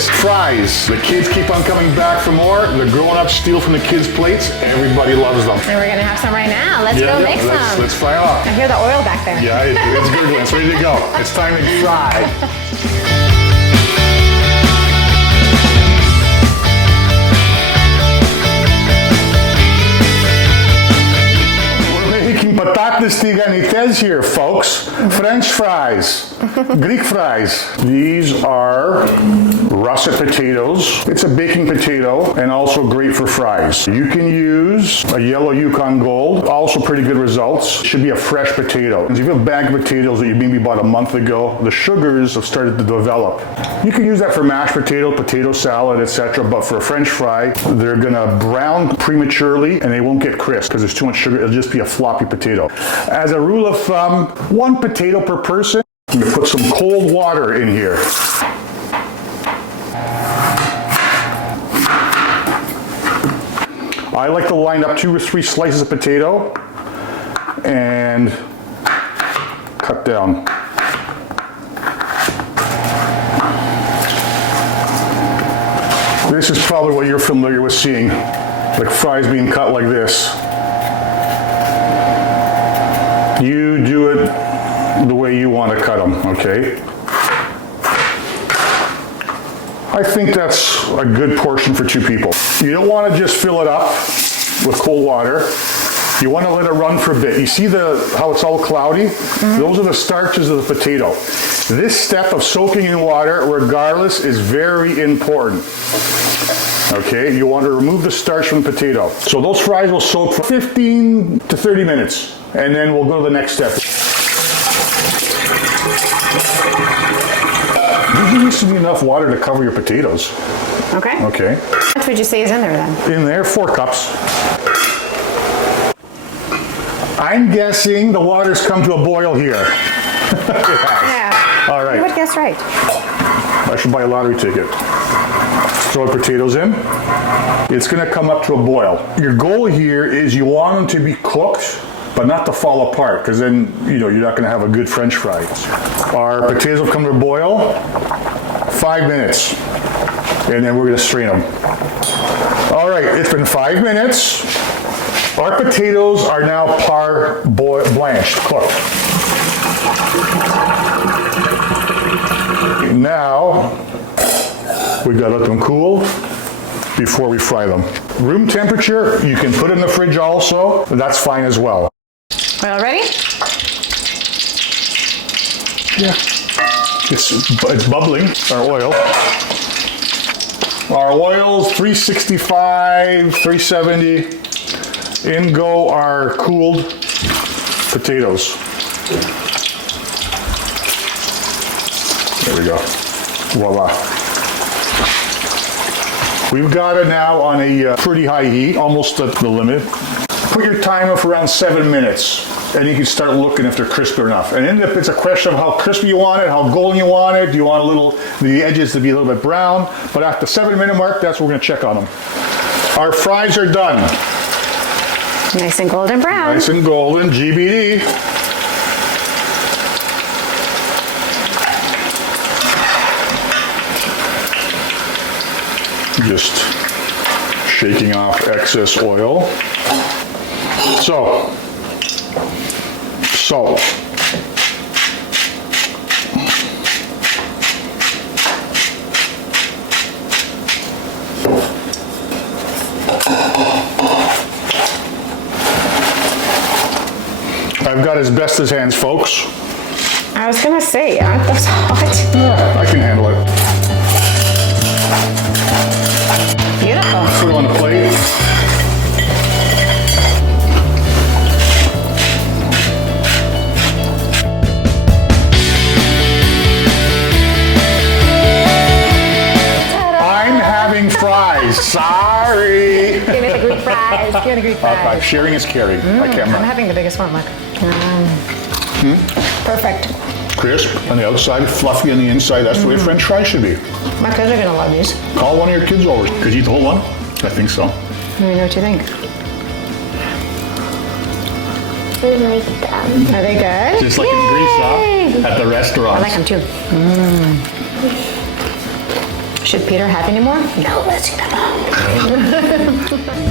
is. Fries. The kids keep on coming back for more. The grown-ups steal from the kids' plates. Everybody loves them. And we're gonna have some right now. Let's go make some. Let's fry off. I hear the oil back there. Yeah, it's gurgling. It's ready to go. It's time to fry. Πατάτες Τιγανιτές here, folks. French fries, Greek fries. These are russet potatoes. It's a baking potato and also great for fries. You can use a yellow Yukon Gold, also pretty good results. Should be a fresh potato. If you have a bag of potatoes that you maybe bought a month ago, the sugars have started to develop. You can use that for mashed potato salad, etc. But for a French fry, they're gonna brown prematurely and they won't get crisp because there's too much sugar. It'll just be a floppy potato. As a rule of thumb, 1 potato per person. I'm gonna put some cold water in here. I like to line up 2 or 3 slices of potato and cut down. This is probably what you're familiar with seeing, like fries being cut like this. You do it the way you want to cut them, okay? I think that's a good portion for 2 people. You don't want to just fill it up with cold water. You want to let it run for a bit. You see how it's all cloudy? Mm-hmm. Those are the starches of the potato. This step of soaking in water, regardless, is very important. Okay, you want to remove the starch from the potato. So those fries will soak for 15 to 30 minutes, and then we'll go to the next step. There needs to be enough water to cover your potatoes. Okay. Okay. How much would you say is in there then? In there, 4 cups. I'm guessing the water's come to a boil here. Yeah. All right. You would guess right. I should buy a lottery ticket. Throw the potatoes in. It's going to come up to a boil. Your goal here is you want them to be cooked, but not to fall apart, because then you're not going to have a good French fry. Our potatoes will come to a boil. 5 minutes, and then we're going to strain them. All right, it's been 5 minutes. Our potatoes are now blanched, cooked. Now, we gotta let them cool before we fry them. Room temperature, you can put it in the fridge also, that's fine as well. Oil ready? Yeah. It's bubbling, our oil. Our oil's 365, 370. In go our cooled potatoes. There we go. Voila. We've got it now on a pretty high heat, almost at the limit. Put your timer for around 7 minutes, and you can start looking if they're crispy enough. And then if it's a question of how crispy you want it, how golden you want it, do you want the edges to be a little bit brown? But at the 7-minute mark, that's what we're gonna check on them. Our fries are done. Nice and golden brown. Nice and golden, GBD. Just shaking off excess oil. So, salt. I've got asbestos hands, folks. I was gonna say, aren't those hot? Yeah, I can handle it. Beautiful. Put it on the plate. I'm having fries. Sorry. Give me the Greek fries. Give me the Greek fries. Sharing is caring. I can't I'm remember. having the biggest one, look. Perfect. Crisp on the outside, fluffy on the inside. That's the way French fries should be. My kids are gonna love these. Call one of your kids over. Could you eat the whole one? I think so. Let me know what you think. I like them. Are they good? Just like in Greece, huh? At the restaurant. I like them too. Should Peter have any more? No, let's eat them all.